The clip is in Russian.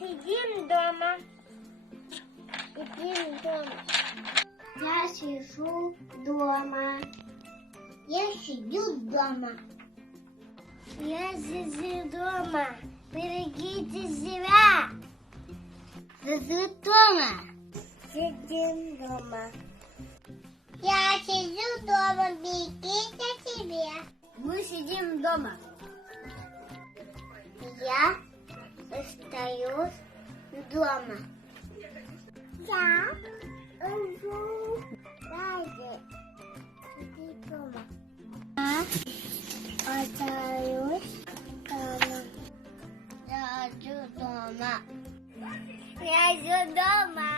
Сидим дома. Сидим дома. Я сижу дома. Я сижу дома. Я сижу дома. Берегите себя. Сижу дома. Сидим дома. Я сижу дома. Берегите себя. Мы сидим дома. Я остаюсь дома. Я живу дома. Я остаюсь дома. Я живу дома. Я живу дома.